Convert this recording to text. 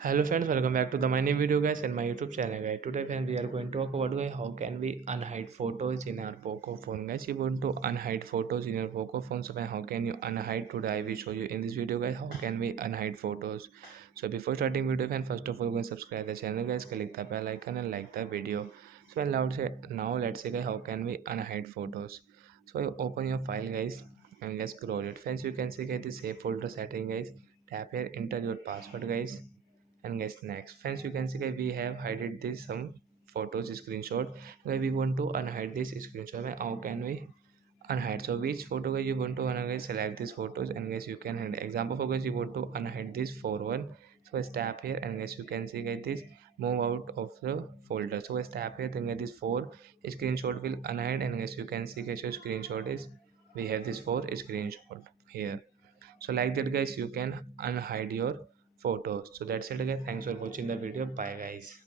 Hello friends, welcome back to the my new video guys and my YouTube channel guys. Today friends we are going to talk about guys how can we unhide photos in our Poco phone guys. You want to unhide photos in your Poco phone, so friend, how can you unhide? Today I will show you in this video guys how can we unhide photos. So before starting video friend, first of all go and subscribe the channel guys, click the bell icon and like the video. So and now let's say guys how can we unhide photos. So you open your file guys and just scroll it. Friends, you can see guys the save folder setting guys. Tap here, enter your password guys, and guys next friends you can see that we have hided this some photos screenshot. Like we want to unhide this screenshot, and how can we unhide? So which photo guys you want to unhide guys, select these photos and guys you can hide. Example for guys you want to unhide this for one, so I tap here and guys you can see guys this move out of the folder. So I tap here, then get this four screenshot will unhide, and guys you can see guys your screenshot is, we have this four screenshot here. So like that guys you can unhide your photos. So that's it guys, thanks for watching the video, bye guys.